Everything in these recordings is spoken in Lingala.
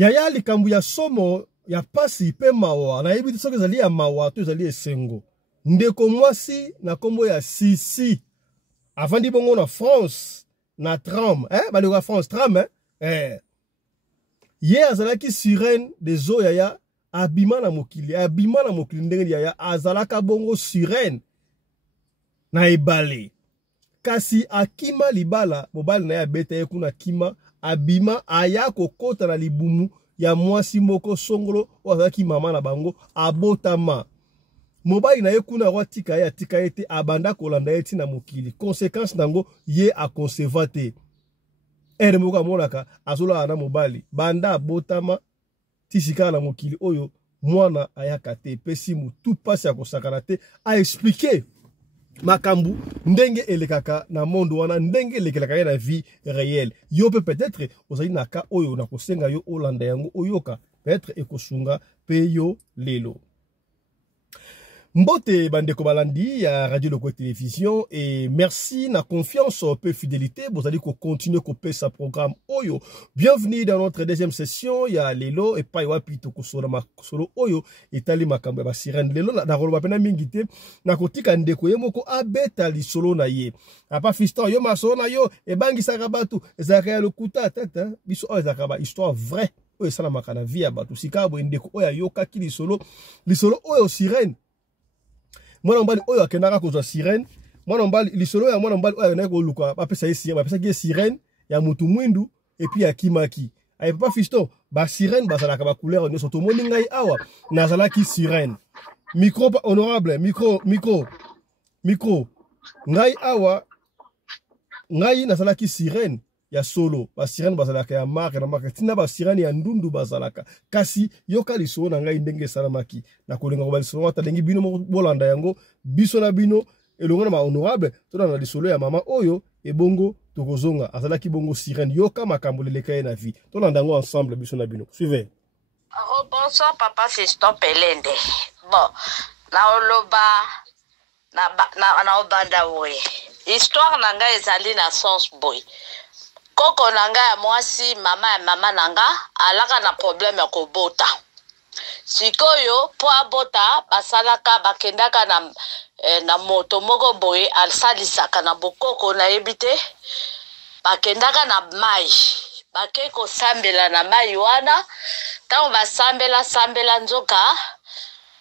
Yaya likambu ya somo ya pasi pe mawa na yebi soki ezali ya mawa to ezali esengo ndeko mwasi na kombo ya Sisi avandi bongo na France na tram baleka France tram ye azalaki sirène des eaux yaya abima na mokili ndenge yaya azalaka bongo sirène na ebale kasi akima libala mobali na ya beta ye kuna kima abima aya kokota na libumu ya mwasi moko songolo wazaki mama na bango abotama mobali na ye kuna watika ye atika ete abanda kolanda eti na mokili conséquence nango ye a conservate ere moko amonaka azola na mobali banda abotama tisika na mokili oyo mwana ayaka te pesi mutu pasi ya kosakana te a expliquer makambu ndenge elekaka na monde wana ndenge elekelaka na vie réelle yo peut-être ozali na ka oyo na kosenga yo olanda yango oyoka peut-être ekosunga pe yo lelo Mbote bandeko balandi ya Radio Loko Télévision et merci na confiance peu fidélité vous allez continuer couper sa programme oyo bienvenue dans notre deuxième session ya lelo et pa wapi to kosora makosoro oyo etali makambo ba sirène lelo na roloba pena mingite na kotika ndeko ye moko abeta lisolo na ye apa fiston yo masolo na yo e bangi sakabatu ezaka ya lokuta tata biso o ezaka ba histoire vraie oyo sala makana via batu sikabo ndeko oyo yoka ki lisolo oyo sirène mwana mbali oyo akendaka kozwa sirène mwana mbali lisolo ya mwana mbali oyo na ko luka bapesa ye sirène bapesa ki sirène ya mutu mwindu et puis ya kimaki ay papa fiston ba sirène bazalaka ba couleur nyonso to moni ngai awa nazalaki sirène micro honorable micro ngai awa ngai nazalaki sirène ya solo ba sirène bazalaka ya marque na marque tina ba sirène ya ndundu bazalaka kasi yoka lisolo na ngai ndenge salamaki na kolinga ko ba lisolo ata ndenge bino bolanda yango biso na bino elongo na ma honorable to na lisolo ya mama oyo ebongo tokozonga azalaki bongo sirène yoka makambo leleka na vie to na ndango ensemble biso na bino suivez. Oh, bonsoir papa Fiston Pelende. Bon na oloba na obanda we histoire na ngai ezali na sens boy koko nanga ya mwasi mama nanga alaka na problème ya kobota sikoyo po abota basalaka bakendaka na moto moko boye alisalisaka na bokoko na yebite bakendaka na mai bake kosambela na mai wana tango basambela nzoka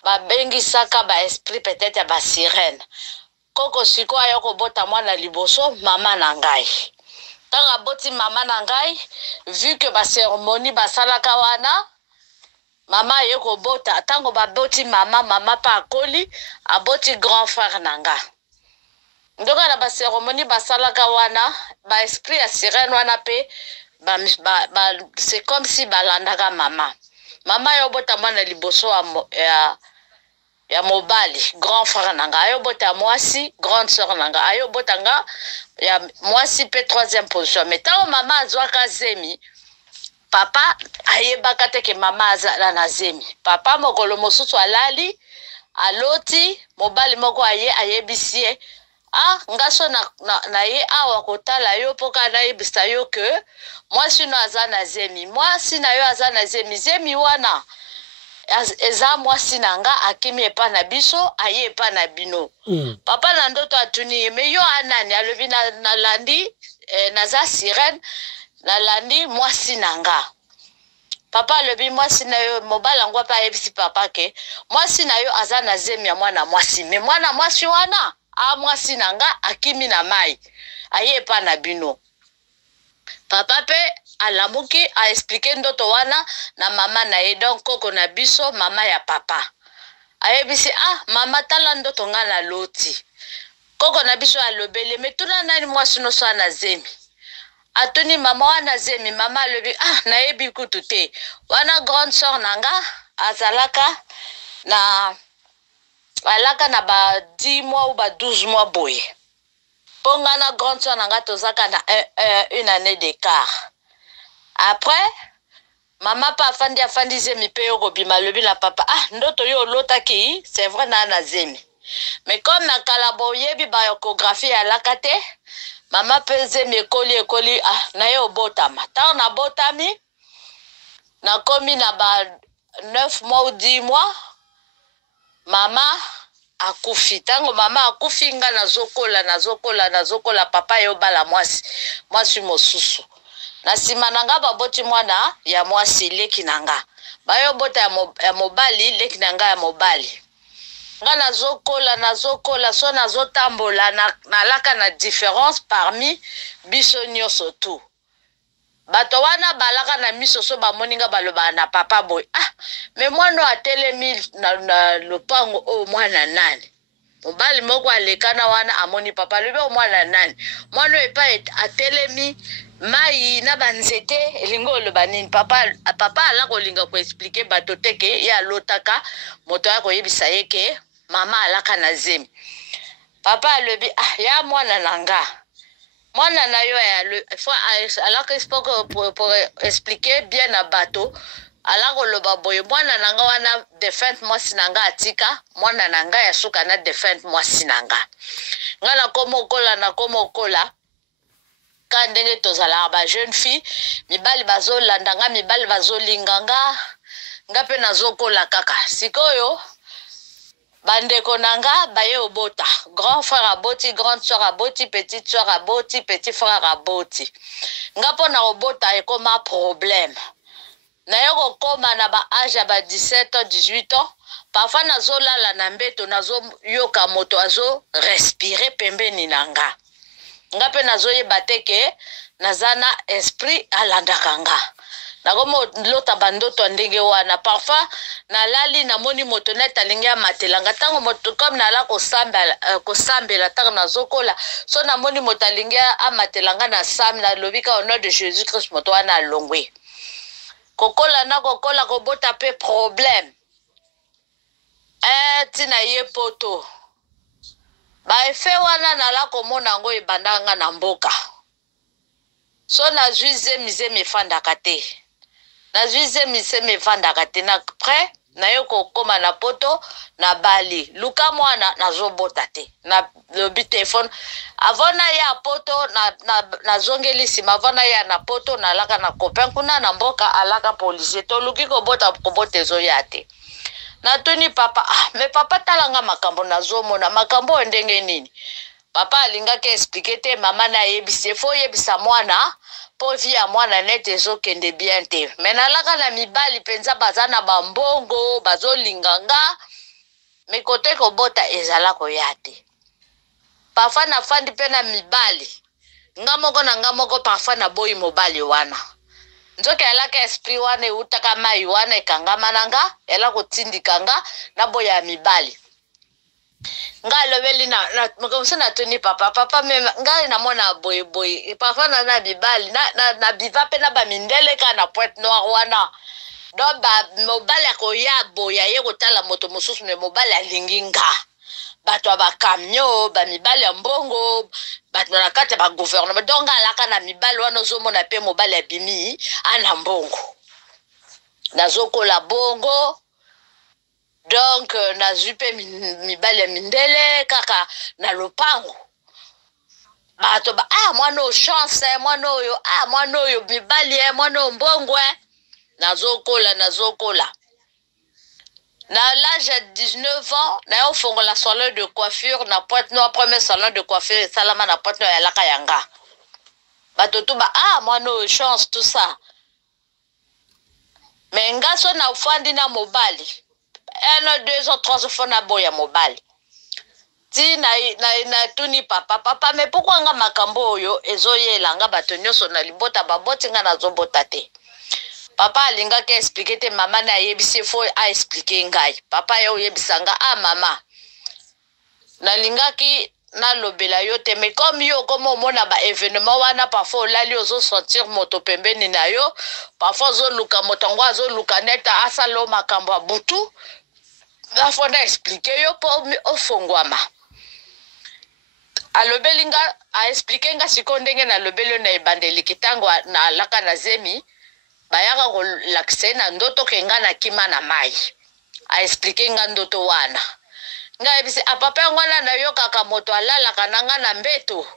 babengisaka ba esprit peut-être ya ba sirène koko sikoyo ayo kobota mwana liboso mama na ngai tanga boti mama na ngai vu que ba cérémonie basalaka wana mama ye ko bota tango ba boti mama pa akoli aboti grand frère nanga ndoka na ba cérémonie basalaka wana ba esprit ya sirène wana pe c'est comme si balandaka mama yo bota mwana liboso ya mobali grand frère nanga ayo bota mwasi grande sœur nanga ayo botanga ya mwasi pe troisième position mais tant mama azwaka zemi papa ayebaka te ke mama azala na zemi papa mokolo mosusu alali aloti mobali moko ayebisi ye ngaso na ye awa kotala yo poka na yebisa yo ke mwasi no aza na zemi mwasi na yo aza na zemi wana eza mwasi nanga akimi epa na biso aye epa na bino papa na ndoto atuni me yo anani alobi na landi naza sirène na landi mwasi nanga papa alobi mwasi na yo mobala ngwa pa yebisi papa ke mwasi na yo aza na zemi ya mwana mwasi me mwana mwasi wana mwasi nanga akimi na mai aye epa na bino papa pe alamuki a expliquer ndoto wana na mama na ye donc koko na biso mama ya papa ayebisi mama tala ndoto nga na loti koko na biso alobele metuna nani mwasi no so na zemi atuni mama wana zemi mama alobi nayebi kutu te wana grande sœur nanga azalaka na alaka na ba 10 mois ou ba 12 mois boye ponga na grande sœur nanga tozaka na une année d'écart. Après, maman pa afandi zemi pe yo kobima lobi na papa ndoto yo lotaki c'est vrai na zemi mais comme na kalabo yebi biographie ya lakate maman pe zemi ekoli na yo botama ta na botami nakomi na ba 9 mois ou 10 mois mama akufi. Tango mama akufi nga nazokola papa yo bala mwasi mosusu. Na sima nanga baboti mwana ya mwasi leki nanga. Bayo bota ya mobali leki nanga ya mobali. Nga nazokola so nazotambola nalaka na différence parmi biso nyonso tu. Bato wana balaka na miso so bamoninga baloba na papa boy. Me mwana atelemi na lopango o mwana nani. Mobali moko alekana wana amoni papa lobe o mwana nani. Mwana epa atelemi mai na banzete elingo loba nini papa ala kolinga ko expliquer bato teke ya lotaka moto ya koyebisa yeke mama alaka na zemi. Papa alobi ya mwana nanga. Mwana na yo alaka pour expliquer bien na bato alako loba boye mwana nanga wana defend mwasi nanga atika mwana nanga ya suka na defend mwasi nanga. Nga na komokola ka ndenge tozala ba jeune fille mibali bazolanda nga mibali bazolinganga nga pe nazokola kaka sikoyo bandeko nanga baye obota grand frère aboti grande soeur aboti petite soeur aboti petit frère aboti nga pona obota ekoma problème na yo koma na ba âge ya ba 17 ans 18 ans parfois nazolala na mbeto nazoyoka moto azo respirer pembeni nanga nga pe nazoyeba teke nazana esprit alandaka nga nakomo lota bandoto ndenge wana parfois nalali namoni moto net alingi amatelanga tango moto comme nala kosambela tango nazokola so namoni moto alingi amatelanga na sam na lobika au nom de Jésus Christ moto wana alongwe kokola kobota pe problème tina ye poto ba efe wana nala komona ngo ebandanga na mboka so nazwi zemi fandaka te nazwi zemi fandaka te na près na yo kokoma na poto na bali luka mwana nazobota te na lobi telefone avona ya poto nazongeli sima avona ya na poto nalaka na copain kuna na mboka alaka policier to luki kobota ezoya te natuni papa me papa talanga makambo nazomona makambo ndenge nini papa alingaki expliquer te mama na yebise fo yebisa mwana po vi ya mwana nete ezokende bien te me nalaka na mibali penza baza na bambongo bazolinganga me kote kobota ezala koya te parfois nafandi mpe na mibali nga moko parfois naboyi mobali wana nzoki alaka esprit wana eutaka mai wana ekangama nanga ela kotindika nga naboya mibali nga lobeli makamso natuni papa me ngai namona boye parfois na bibali na biva pe na bamindele ka na Pointe Noire wana donc mobali akoya boya ye kotala moto mosusu me mobali alingi nga bato bakamio bamibali ya mbongo bato na kati ba gouvernement donc alaka na mibali wana ozomona pe mobali abimi ana mbongo nazokola bongo. Donc nazwi pe mibali ya mindele kaka na lopango bato mwana o chance mwana oyo mibali mwana mbongo nazokola na l'âge de 19 ans na yo fongola salon de coiffure na Pointe Noire premier salon de coiffure salama na Pointe Noire yalaka yanga bato tu mwana o chance tout ça mais nga so na fandi na mobali 1 2 3 fois na boya mobali ti na tuni papa mais pourquoi nga makambo oyo ezoyela nga bato nyonso na libota baboti nga nazobota te papa alingaki expliquer te mama na yebisi fo a expliquer ngai papa yo yebisanga mama nalingaki nalobela yo te mais comme yo komo mona ba événement wana parfois olali ozo sentir moto pembeni na yo parfois ozoluka moto ngo azoluka neta asalo makambo ya butu nafona expliquer yo po ofongwama alobeli nga a expliquer nga siko ndenge na lobelo na ebandeli kitango na alaka na zemi bayaka kolakise na ndoto kenga na kima na mai a expliquer nga ndoto wana nga ebisi papa yango wana na yo kaka moto alalaka nanga na mbeto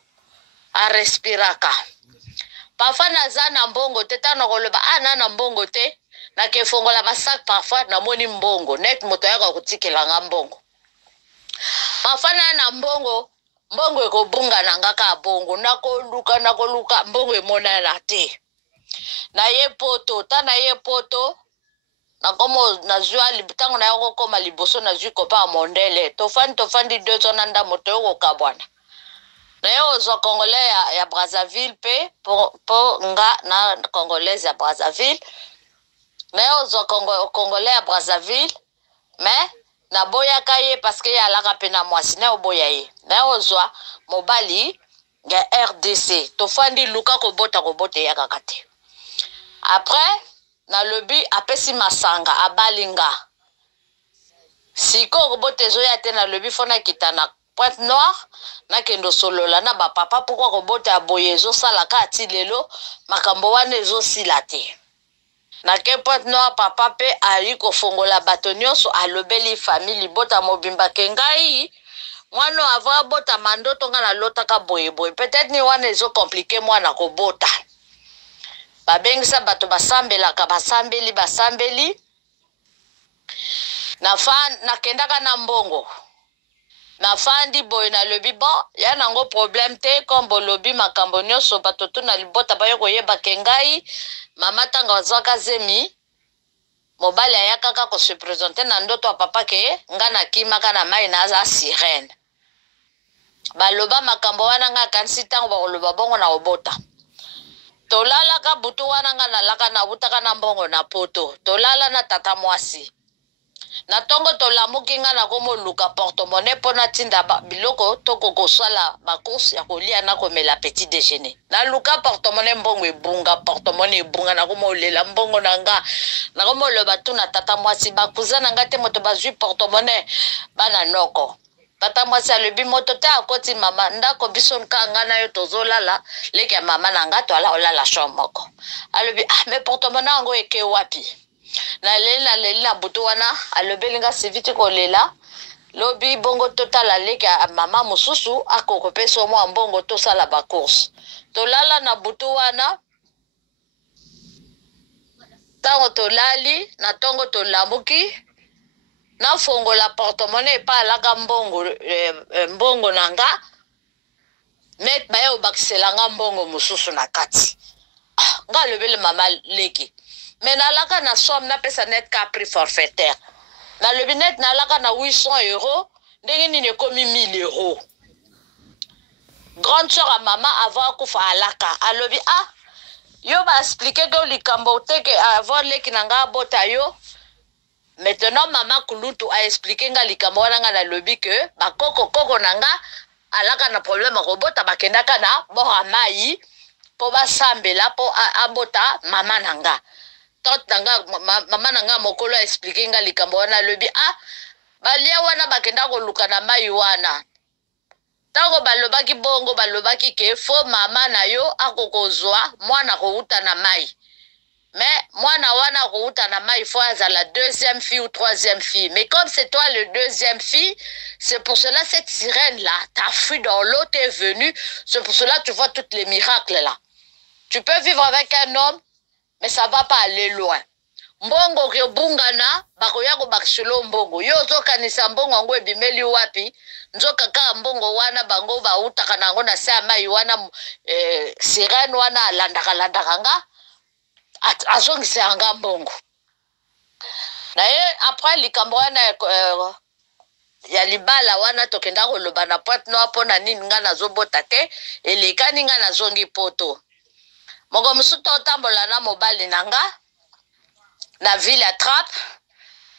a respiraka parfois naza na mbongo te tano koloba na mbongo te na ke fongola ba sac parfois na moni mbongo net moto ya ko tikela nga mbongo mafana na mbongo ekobunga na ngaka bongo nakoluka mbongo emona na te na ye poto ta na ye poto na komo na zwa libutango na yoko koma liboso na zwi kopa mondele tofandi 2 ans nda moto yoko kabwana na yo zo congolais ya Brazzaville pe po nga na congolaise ya Brazzaville na yo zo congolais ya Brazzaville mais na boya kaye parce que ya alaka pe na mwasi na boya ye na yo zo mobali ya RDC tofandi luka kobota ya kakate après na lobi apesi masanga abalinga siko kobote zo ya te na lobi fona kitana Pointe Noire na kendo solola na ba papa pourquoi kobota boye zo sala ka ti lelo makambo wana ezo sila te na ke Pointe Noire papa pe ali ko fongola bato nyonso alobeli famille bota mobimba kengai mwana ava bota mandoto nga na lotaka boye peut-être ni wana ezo compliqué mwana kobota babengisa bato basambelaka basambeli na kendaka na mbongo na fandi boy na lobi bon ya nango problème te kombo lobi makambo nyonso bato to na libota bayo koyeba kengai mama tanga wazaka zemi mobali ayakaka ko se présenter na ndoto ya papa ke nga na kimaka na mai na za sirène baloba makambo wana nga kanisi tango bakoloba bongo na obota tolala ka butu wana nga na laka na butaka na mbongo na poto tolala na tata mwasi na tongo tolamuki nga na komo luka porte-monnaie pona tinda biloko toko kosala bacourse ya kolia na komela petit déjeuner na luka porte-monnaie mbongo ebunga na komo lela mbongo na nga na komo loba tu na tata mwasi bakuza na nga te moto bazwi porte-monnaie bana noko tata mwasi alobi moto te akoti mama ndako biso nkanga na yo tozolala leki ya mama na nga to ala olala chambre moko alobi me porte-monnaie yango eke wapi na leli na butu wana alobeli nga siviti kolela lobi bongo totala leki ya mama mosusu akokopesa mwa mbongo tosala bacourse tolala na butu wana tango tolali na tongo tolamuki na fongola porte-monnaie pa alaka mbongo na nga met baye obakisela nga mbongo mosusu na kati nga alobeli mama leki mais nalaka na somme napesa net ka prix forfaitaire na lobi net nalaka na 800 euros ndenge nini ekomi 1000 euros grande sœur a mama avant akufa alaka alobi yo ba expliquer que likambo te que avant leki na nga bota yo maintenant mama kulutu a expliqué nga likambo wana nga na lobi que bakoko na nga alaka na problème robota bakendaka na bora mai po basambela po abota mama na nga tot nanga mama nanga mokolo expliquer nga likambo wana lobi balia wana bakenda koluka na mai wana tango balobaki bongo balobaki ke fo mama na yo akokozwa mwana kouta na mai mais mwana wana kouta na mai faut azala deuxième fille ou troisième fille mais comme c'est toi le deuxième fille c'est pour cela cette sirène là t'as fui dans l'eau t'es venue c'est pour cela tu vois toutes les miracles là tu peux vivre avec un homme mais ça va pas aller loin. Mbongo ke bungana bakoya ko bakshelo mbongo yo zokanisa mbongo ngo ebimeli wapi nzoka ka mbongo wana bango ba utaka nango na sa mai wana sirène wana landaka nga azongisa anga mbongo na ye après likambo wana ya libala wana tokenda ko loba na Pointe Noire pona nini nga nazobota te elekani nga nazongi poto Mogo musuto tambola na mobali nanga na ville ya Trappe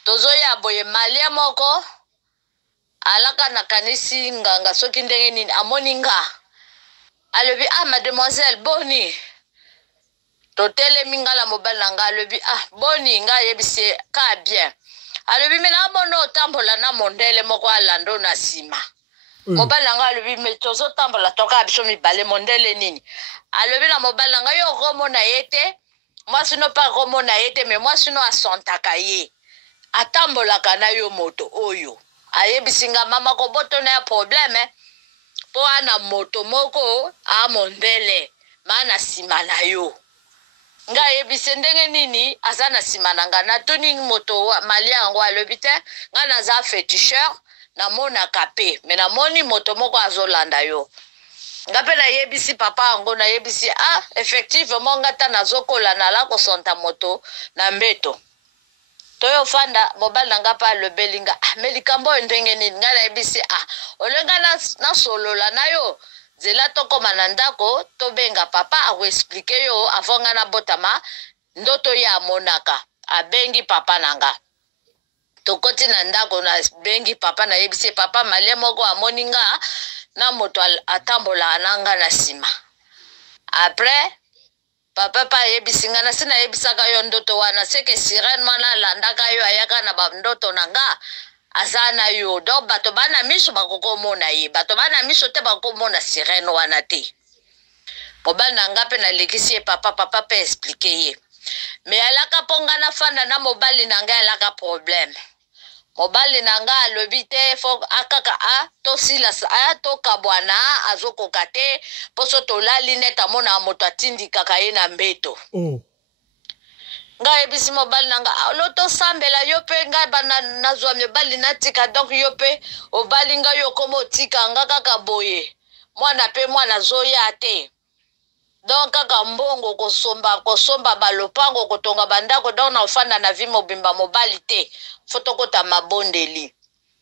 tozoya boye malia moko alaka na kanisi nganga soki ndenge nini amoni nga alobi mademoiselle boni totele mingala mobali nanga alobi boni nga yebise ka bien alobi mena mono tambola na mondele moko alando na sima mobali nanga alobi me tozo tambola toka biso mibale mondele nini alobi na mobali nanga yo romona yete moi sino pas romona yete mais moi sino asontaka ye atambolaka na yo moto oyo ayebisinga mama ko boto na problème po ana moto moko a mondele mana sima na yo nga yebise ndenge nini aza na nsima na nga natuni moto malia yango alobi te nga naza féticheur namonaka pe me namoni moto moko azolanda yo nga mpe nayebisi papa yango nayebisi effectivement nga ta nazokola nala kosonta moto na mbeto toyo fanda mobali na nga mpe alobeli nga me likambo oyo ndenge nini nga nayebisi olenga nasolola na yo zela tokoma na ndako tobenga papa akoexplike yo avant nga nabotama ndoto ye amonaka abengi papa na nga tokoti na ndako nabengi papa nayebisi papa malie moko amoni nga na moto atambolaka na nga na nsima après papa pa ayebisi nga nasi nayebisaka yo ndoto wana seke sirene wana alandaka yo ayaka na bandoto na nga aza na yo donc bato bana miso bakokomona ye bato bana miso te bakomona sirene wana te mobali na nga mpe nalekisi ye papa mpe explike ye me alaka mpo nga nafanda na mobali na nga alaka problème mobali na nga alobi te fo akaka tosilasa tokabwana azokoka te mpo so tolali neti amona moto atindikaka ye na mbeto nga yebisi mobali na nga lo tosambela yo mpe ngai nazwa mibali natika donc yo mpe obali ngai yo koma otika nga kaka boye mwana mpe mwana azoya te donc kaka mbongo kosomba balopango kotonga bandako donc naofanda na vi mobimba mobali te fo tokota mabondeli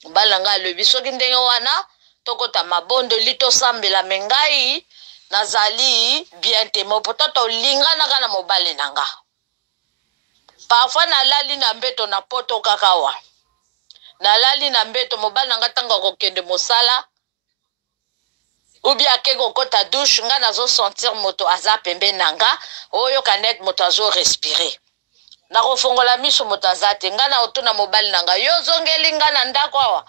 mobali na nga alobi soki ndenge wana tokota mabondeli tosambela me ngai nazali bien te mopoto tolinganaka na mobali na nga parfois nalali na mbeto na poto kaka wa nalali na mbeto mobali na nga ntango akokende mosala ubi ake kokota douche nga nazosentir moto aza pembeni na nga oyoka net moto azorespire nakofongola miso moto aza te nga naotuna mobali na nga yo ozongeli nga na ndako awa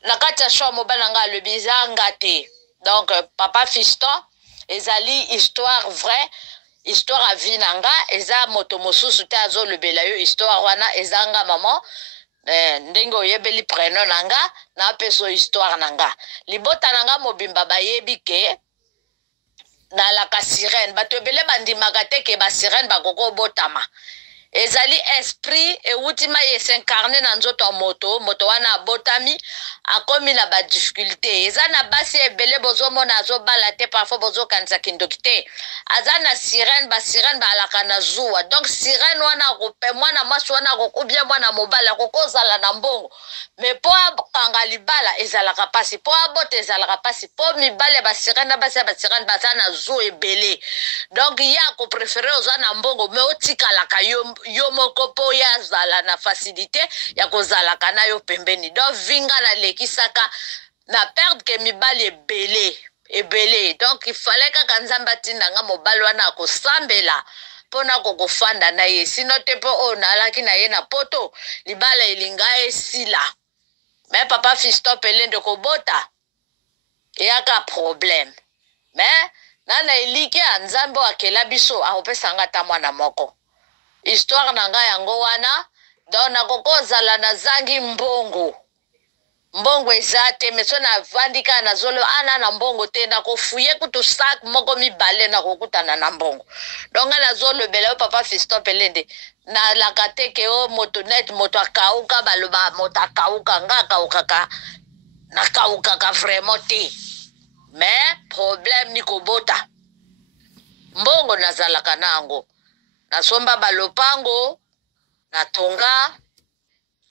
na kati ya shwa mobali na nga alobi eza nga te donc papa fiston ezali histoire vrai histoire a vie na nga eza moto mosusu te azolobela yo histoire wana eza nga mama ndenge oyebeli prénom na nga napesa histoire na nga libota na nga mobimba bayebi ke nalaka sirene bato ebele bandimaka te ke basirene bakokobotama ezali esprit eutima esencarne na nzoto ya moto wana abotami akomi na badifficulté eza na basi ebele bozomona azobala te parfois bozokanisa kindoki te aza na sirene basirene baalaka na zuwa donc sirene wana akope mwana mwasi wana akokubia mwana mobali akokozala na mbongo me mpo akanga libala ezalaka mpasi mpo abota ezalaka mpasi mpo mibale basirene na basi ya basirene baza na zuwa ebele donc ye akoprefere oza na mbongo me otikalaka yo moko mpo oyo azala na facilité ya kozalaka na yo pembeni donc vinga nalekisaka na perdre ke mibali ebele donc ifale kaka nzambe atindanga mobali wana akosambela mpona kokofanda na ye sino te mpo oyo nalaki na ye na poto libala elinga esila me papa Fiston Pelende kobota eyaka problème me nana eliki ya nzambe akela biso akopesanga ata mwana moko histoire na nga yango wana donc nakokozala nazangi mbongo eza te meso navandika nazolo na mbongo te nakofuye kutu sak moko mibale nakokutana na mbongo donc nga nazolobela yo papa Fiston Pelende nalaka te ke o moto net moto akauka baloba moto akauka nga akaukaka nakaukaka vraiment te mais problème ni kobota mbongo nazalaka nango nasomba balopango natonga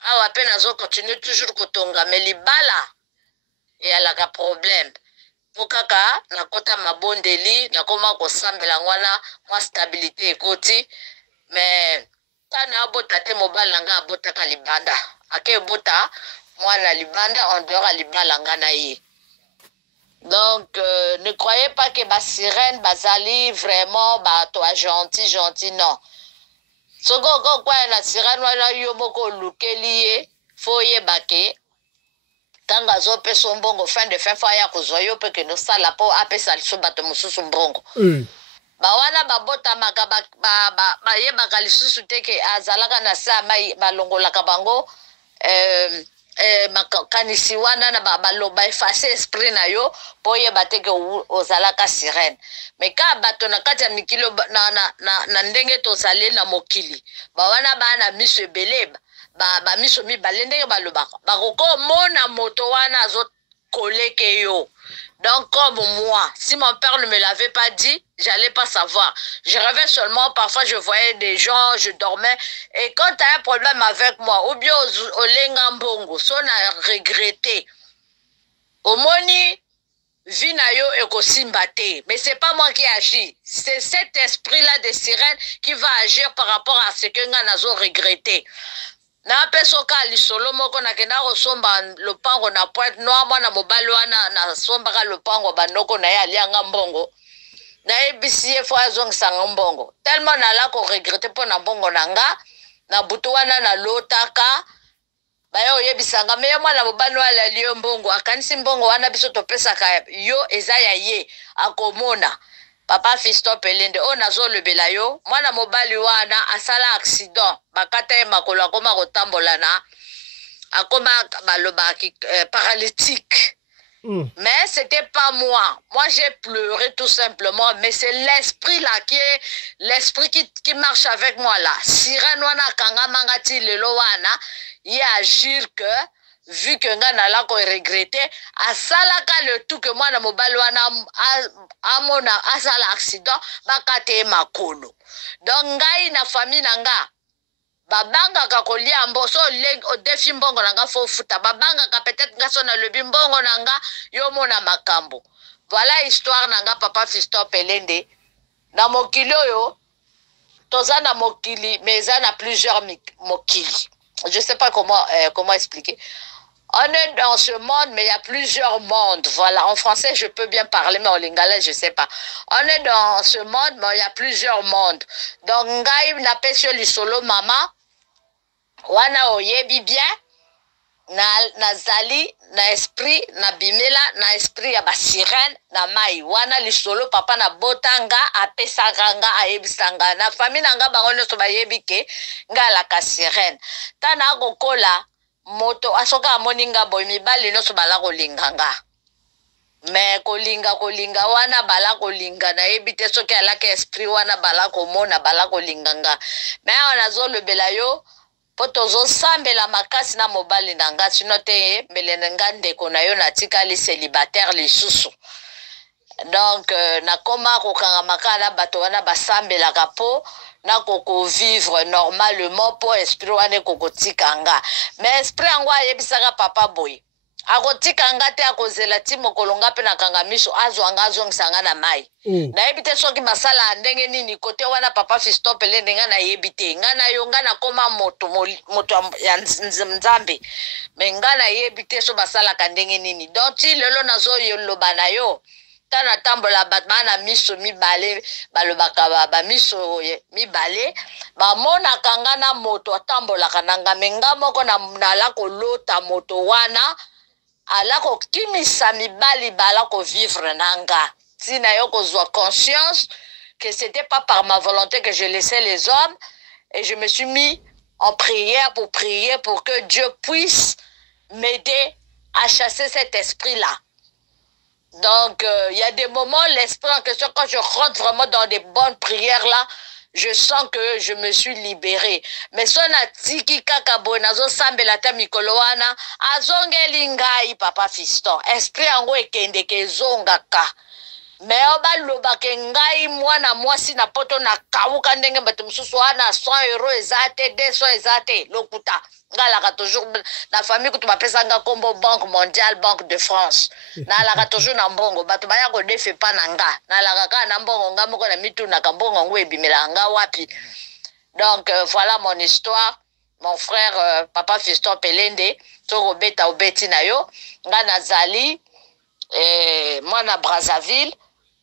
awa pe nazo continue toujours kotonga me libala eyalaka problème mpo kaka nakota mabondeli nakoma kosambela ngwana mwa stabilité ekoti me tana abota te mobali na nga abotaka libanda ake ebota mwana libanda en dehors ya libala nga na ye. Donc, ne croyez pas que ma sirène, bazali vraiment, toi gentil, non. Soko kwa na sirène wana yo moko lukeli foye bake. Tanga zo pe sombongo fin de fin ya kozwa yo pe ke no sala po apesa liso bato mususu mbongo. Ba wana babota maka ba ye baka lisusu te ke azalaka na sa mai balongolaka bango makanisi wana na baloba effacer esprit na yo po yeba te ke ozalaka sirène. Mais ka bato na kati ya mikili na ndenge tozali na mokili bawana bana miso ebele ba miso mibale ndenge balobaka bakoko mona moto wana azokoleke yo. Donc comme moi, si mon père ne me l'avait pas dit, j'allais pas savoir. Je rêvais seulement, parfois je voyais des gens, je dormais. Et quand tu as un problème avec moi, ou bien au lengambongo, si on a regretté, au moni, vinayo et kosimbate. Mais c'est pas moi qui agis. C'est cet esprit-là de sirène qui va agir par rapport à ce que nous avons regretté. Na pesoka lisolo moko na kenda kosomba lopango na Pointe Noire mwana mobali wana na sombaka lopango banoko na ye alianga mbongo na ebisi ye fo azongisanga mbongo tellement nala ko regrette po na mbongo nanga na butu wana na lotaka bayo yebisanga me mwana mobali wala aliyo mbongo akanisi mbongo wana biso topesaka yo eza ya ye akomona Papa Fiston Pelende o nazolobela yo mwana mobali wana asala accident bakata ye makolo akoma kotambola na akoma baloba paralytique. Mais c'était pas moi. Moi j'ai pleuré tout simplement, mais c'est l'esprit là qui est l'esprit qui marche avec moi là. Sirène wana kanga mangati lelo wana y agir que vu que nga nala ko regretter asalaka le tout que moi na mobali wana amona asala accident bakate makolo. Donc ngai na famille nanga babanga ka kolia mboso o defi mbongo nanga fo futa babanga ka peut-être nga sona le bimbongo nanga yo mona makambo. Voilà histoire nanga Papa Fiston Pelende na mokili yo toza na mokili mais ça na plusieurs mokili. Je sais pas comment expliquer. On est dans ce monde, mais il y a plusieurs mondes. Voilà, en français, je peux bien parler, mais en lingala, je ne sais pas. On est dans ce monde, mais il y a plusieurs mondes. Donc, ngai n'appelle sur le solo mama, wana oyebi bien, na zali, na esprit, na bimela, na esprit ya ba sirène, na mai. Wana li solo papa na botanga, apesanga nga, ayebisanga. Na famille nanga bango nyonso bayebike, nga la ka sirène. Tana gokola, moto asoka amoninga boy mibali no so bala kolinganga mais kolinga wana bala kolinga na ebite soki alaka esprit wana bala komona bala kolinganga mais ona zolobela yo poto zo sambela makasi na mobali nanga sino te melenanga ndeko na yo na tikali célibataire lisusu. Donc nakoma kokanga makala bato wana basambela kapo na koko vivre normalement pour esprit wane koko tikanga. Mais esprit angwa yebisaka papa boy akotikanga te akozela ti mokolonga pe na kanga miso azwanga azongisanga na mai. Na yebite soki masala ndenge nini kote wana Papa Fiston Pelende nga na yebite nga na yo nga na koma moto ya nzambe me nga na yebite so basala ka ndenge nini. Donc ti lelo nazo yoloba na yo tana tambola batmana miso mibale balobaka ba miso mibale ba mona kanga na moto atambola kananga menga moko na la kolota moto wana ala ko kimisa mibali bala ko vivre nanga tina yo kozwa conscience que c'était pas par ma volonté que je laissais les hommes et je me suis mis en prière pour que Dieu puisse m'aider à chasser cet esprit là. Donc, il y a des moments, l'esprit en question, quand je rentre vraiment dans des bonnes prières là, je sens que je me suis libérée. Mais si on a tiki kakabo, nazo sambela ta mikoloana, azongeli ngai Papa Fiston. Esprit ango ekende ke zongaka. Mais oba lobake ngai mwana mwasi na poto na kauka ndenge bato mususu wana 100 € ezate, 200 ezate, lokuta. Ngalaka toujours na famille kutu bapesanga kombo Banque Mondiale, Banque de France. Na alaka toujours na mbongo bato baya ko defe pa nanga. Na alaka ka na mbongo nga moko na mitu na kambongo ngwe bimela nga wapi. Donc voilà mon histoire. Mon frère Papa Fiston Pelende, to beta obeti na yo, nga nazali moi na Brazzaville,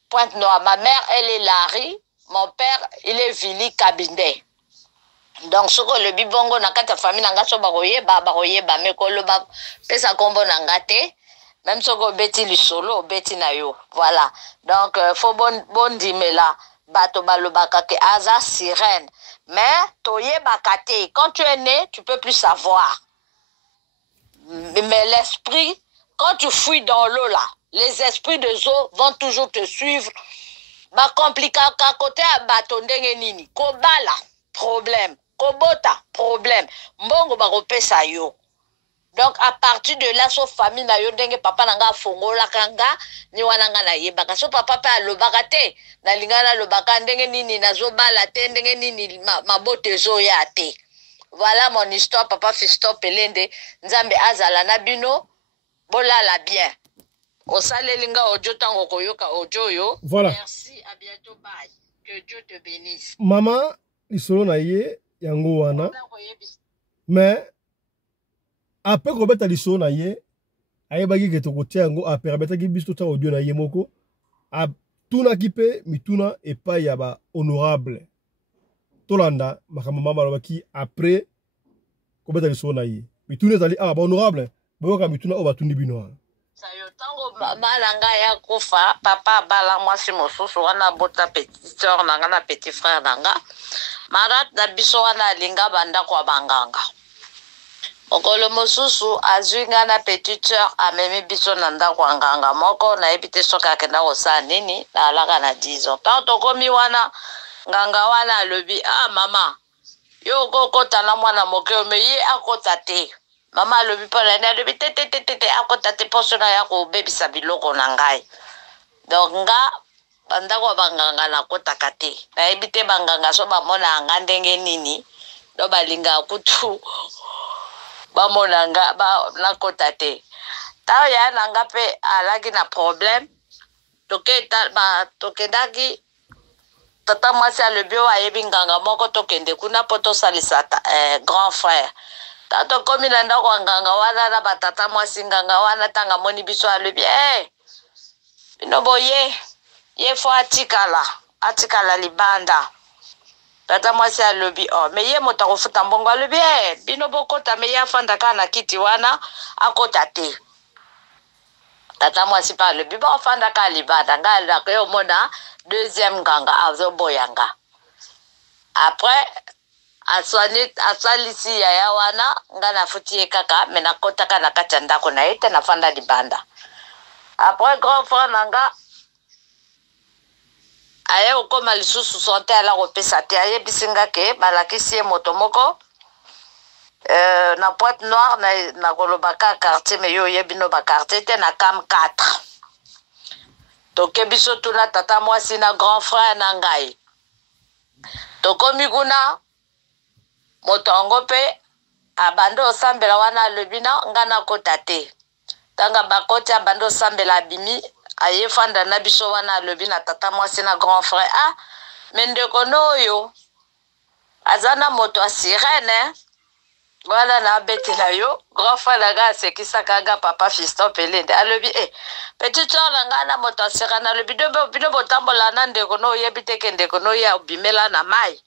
Pointe Noire. Ma mère elle est Larry, mon père il est Vili Kabinde. Donc soko le bibongo na kata famille nanga so baroye ba mekolo ba pesa kombo nanga te même soko beti lisolo beti na yo. Voilà. Donc faut bon dimela bato balobaka ke aza sirène mais toye bakate quand tu es né tu peux plus savoir. Mais l'esprit, quand tu fouilles dans l'eau là, les esprits de eau vont toujours te suivre. Ba compliqué à côté à batondenge nini. Kobala, problème. Kobota, problème. Mbongo ba kopesa yo. Donc à partir de là, so famille na yo ndenge papa nanga fongola kanga ni wananga na yebaka. So papa pe alobaka te. Na lingana lobaka ndenge nini na zo bala te ndenge nini mabote zo ya te. Voilà mon histoire, papa Fiston Pelende. Nzambe azala na bino. Bolala bien. Osalelinga ojo tango koyoka ojo yo. Voilà. Merci, à bientôt, bye. Que Dieu te bénisse. Maman, lisolo na ye yango wana. Mais après ko beta lisolo na ye, ayebaki ke tokotia yango après beta ki biso ta audio na ye moko. A tuna kipe mituna epai ya ba honorable. Tolanda makambo mama lobaki après ko beta lisolo na ye. Mituna ezali ba honorable. Boyoka mituna o batundi bino. Sayo tango malanga ya kufa papa bala mwasi mosusu wana bota petit soeur nanga na petit frère nanga marat na biso wana linga banda kwa banganga okolo mosusu azwinga na petit soeur amemi biso na nda kwa nganga moko na ebite soka kenda kosa nini na alaka na 10 ans tanto komi wana nganga wana alobi mama yo kokota na mwana moke me ye akota te. Mama lobi pala na lobi te akota te posona ya ko bebisa biloko na ngai. Donc nga banda kwa banganga na kota kate. Na ebite banganga so ba mona nga ndenge nini. Do balinga kutu. Ba mona nga ba na kota te. Ta ya na nga pe alaki na problème. Tokendaki tata mwasi alobi wa yebi nganga moko tokende kuna poto salisa grand frère. Tato komi na ndako nganga wana na batata mwasi nganga wana tanga moni biso alobi bino boye ye fo atikala libanda. Tata mwasi alobi me ye moto kofuta mbongo alobi bino bokota me ya fanda kana kiti wana akota te. Tata mwasi pa alobi ba fanda ka libanda ngala ko mona deuxième nganga azo boyanga. Après asalisi ya wana ngana futie kaka mena kota kana kachanda kona ite na fanda libanda. Après grand frère nanga aye okoma lisusu sonte ala kopesa te aye bisinga ke balakisi moto moko na Pointe Noire na kolobaka quartier me yo yebino ba quartier te na cam 4. Toke biso tuna tata mwasi na grand frère na ngai. Tokomi kuna motongo pe abando osambela wana lobina ngana kota te. Tanga bakoti abando osambela bimi ayefanda na biso wana lobina tata mwasi na grand frère mendeko noyo azana moto a sirene wala na beti na yo grand frère la ga sekisa kaga papa Fiston Pelende alobi petit soeur la ngana moto a sirene alobi bino botambola na ndeko no yebiteke ndeko no ya bimela na mai.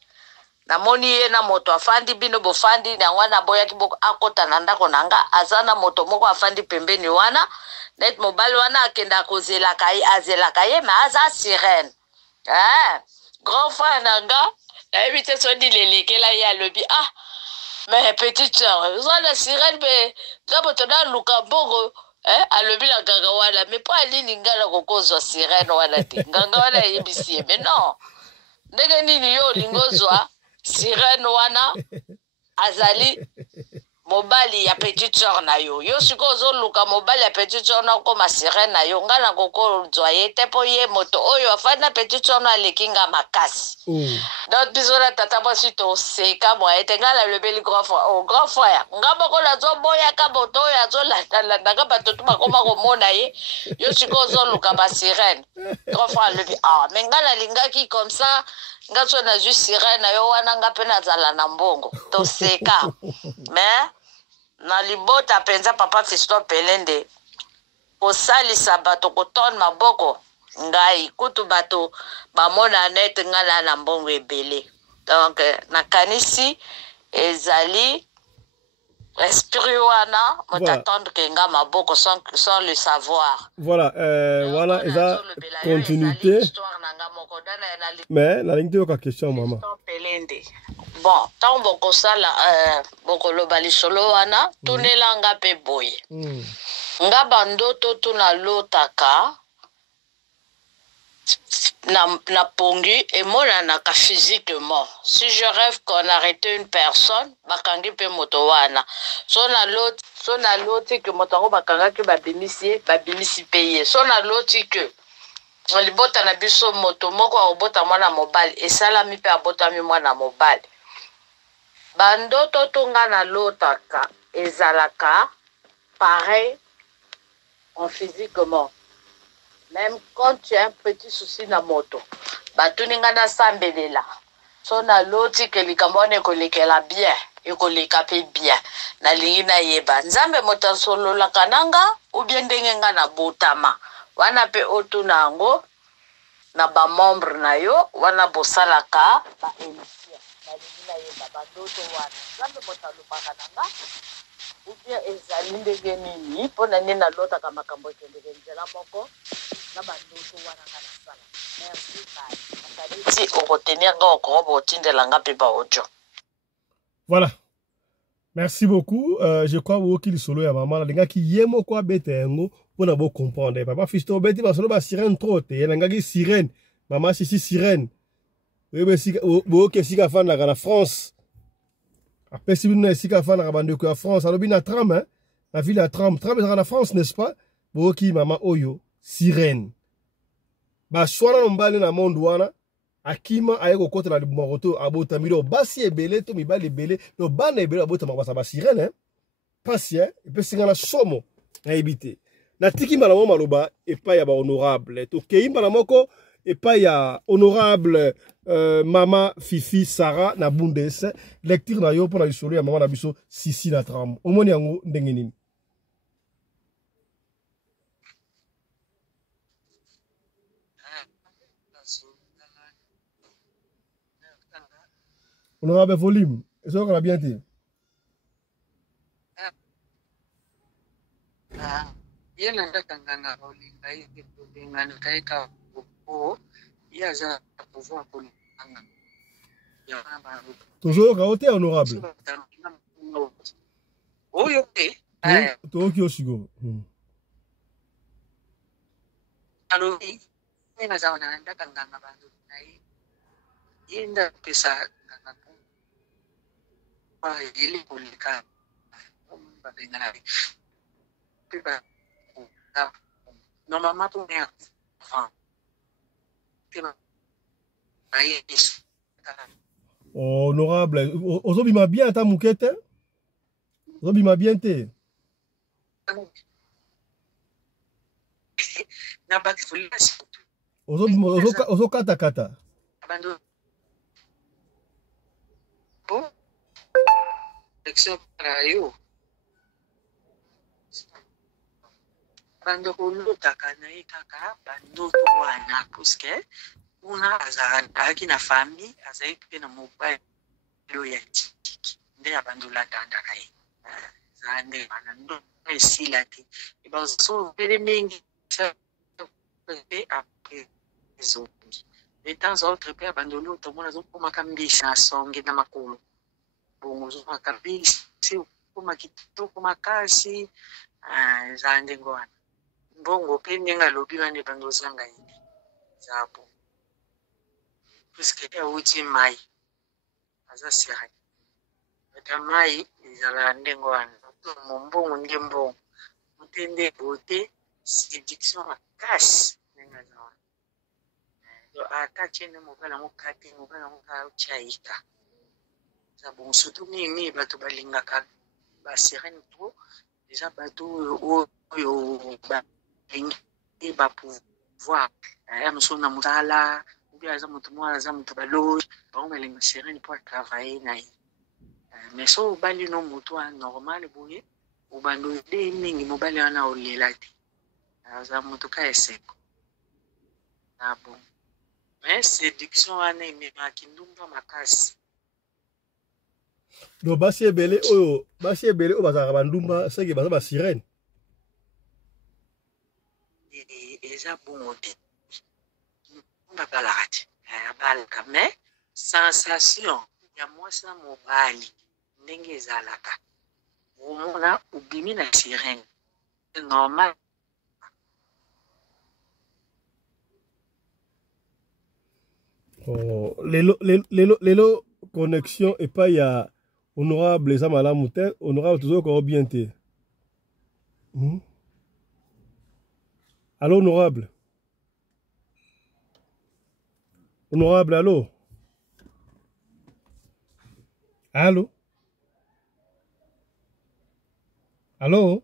Na moni ye na moto afandi bino bofandi na wana boya kiboko akota na ndako nanga azana moto moko afandi pembeni wana net mobile wana akenda kozela kai azela kai ma aza sirène grand frère nanga na ebite so di lelekela ya lobi mais petite sœur zo la sirène be za moto na luka bongo alobi la nganga wana mais pas nini ngala kokozwa sirène wana te nganga wana yebisi mais non ndenge nini yo lingozwa sirène wana azali mobali ya petite sœur na yo siko zo luka mobali ya petite sœur na koma sirène na yo ngana koko zoye te po ye moto oyo afana petite sœur na lekinga makasi donc bisola tata mwasi to seka mwa ete ngala lebeli grand frère ngamba ko la zo boya ka boto ya zo la daga batoto makoma ko mona ye siko zo luka ba sirène grand frère lebi mais ngala lingaki comme ça ngaso na ju sirène yo wana nga pena zala na mbongo to seka mais na libota penza papa Fiston Pelende osalisa bato koton maboko ngai kutu bato bamona net ngala na mbongo ebele. Donc nakanisi ezali esprit wana motatendre ke nga maboko sans le savoir. Voilà, voilà, eza continuité. Mais la ligne de question maman. bon ntango bokosala bokoloba lisolo wana tunelanga mpe boye nga bandoto tunalotaka na pongi emonanaka physiquement. Si je rêve qu'on arrêtait une personne bakangi mpe moto wana so naloti ke moto yango bakangaki babimisi mpe ye so naloti ke libota na biso moto moko akobota mwana mobali esalami mpe abotami mwana mobali bandoto to nga nalotaka ezalaka pareil en physiquement. Même quand tu as un petit souci na moto batuninga na sambelela so na loti ke likamone kolekela bien ekoleka pe bien nalingi nayeba nzambe moto asololaka nanga ou bien ndenge nga na botama wana pe otuna yango na bamembre na yo wana bosalaka baémission nalingi nayeba bandoto wana nzambe moto alobaka nanga ou bien ezali ndenge nini mpo na nini nalotaka makambo ekendeke nzela moko na bandoto wana nga nasala. Merci bye nasalisi okotenir nga okoroba otindelanga mpe baodio. Voilà. Merci beaucoup. Je crois qu'il solo ya maman la nga ki yemo kwa bete yango pour na bo comprendre. Papa Fisto beti ba solo ba sirène trop te. Ya nga ki sirène. Maman si sirène. Webe sika bo ke sika fan na France. Après si bino sika fan na bande ko France, alobi na tram hein. La ville à tram na France n'est-ce pas? Bo ki maman oyo sirène. Ba swala no mbale na monde wana. Akima ayeko kota na libumaroto abota milo basi ebele to mibali ebele no bana ebele abota mabasa ba sirène hein pasi hein et puis singana somo na ebité na tiki mbala mo maloba epa ya ba honorable to keimba na moko epa ya honorable mama Fifi Sarah na Bundes lecture na yo pour na lisolo ya mama na biso sisi na tram omoni yango ndenge nini honorable volume est-ce qu'on a bien dit yena ndakangana olinga yengana kaika ko yaza pouvoir kolanga ya mama toujours kaote honorable oyo te to ki osigo alo yena zaona ndakangana bantu nayi yenda pesa ngana ili kulika babengana piba normalement pour rien honorable ozobima bien ta mukete ozobima bien te na baki fulasi ozokata kata abando bon except rayo bando kolotaka na ye kaka bandoto wana puisque una azalaki na famille azali mpe na mobali oyo ya tiki nde abandolakandaka ye zala nde wana ndo esila te ebazopele mingi mpe apres ezongi de temps autre mpe abandoli otomona azokomaka mbisi na songe na makolo bongo ozomaka mbisi okoma kitoko makasi ezala ndenge wana mbongo mpe ndenge alobi wana ebandozanga ye eza bo puisque euti mai aza siri ata mai ezala ndenge wana mombongo nde mbongo mote nde bote séduction makasi ndenge aza wana ata tiene mobali yango kati mobali yango kautiaika eza bongo surtout mingi bato balingaka basirene trop eza bato oyo balingi bapouvoir ya mosusu na mosala obi aza moto mwana aza moto baloge bango balinga sirene mpo atravaille na ye mais so obali no moto wana normal boye obando ede mingi mobali wana olela te aza moto ka eseko na bon mais séduction wana ememaki ndumba makasi do basi ebele oyo bazalaka bandumba seke baza basirene eza bongo te babalaka te abalaka mais sensation ya mwasi na mobali ndenge ezalaka omona obimi na sirène normal. Oh, lelo connexion et pas ya honorable eza malamu te honorable tozokoko bien te. Allô honorable? Honorable, allô? Allô? Allô?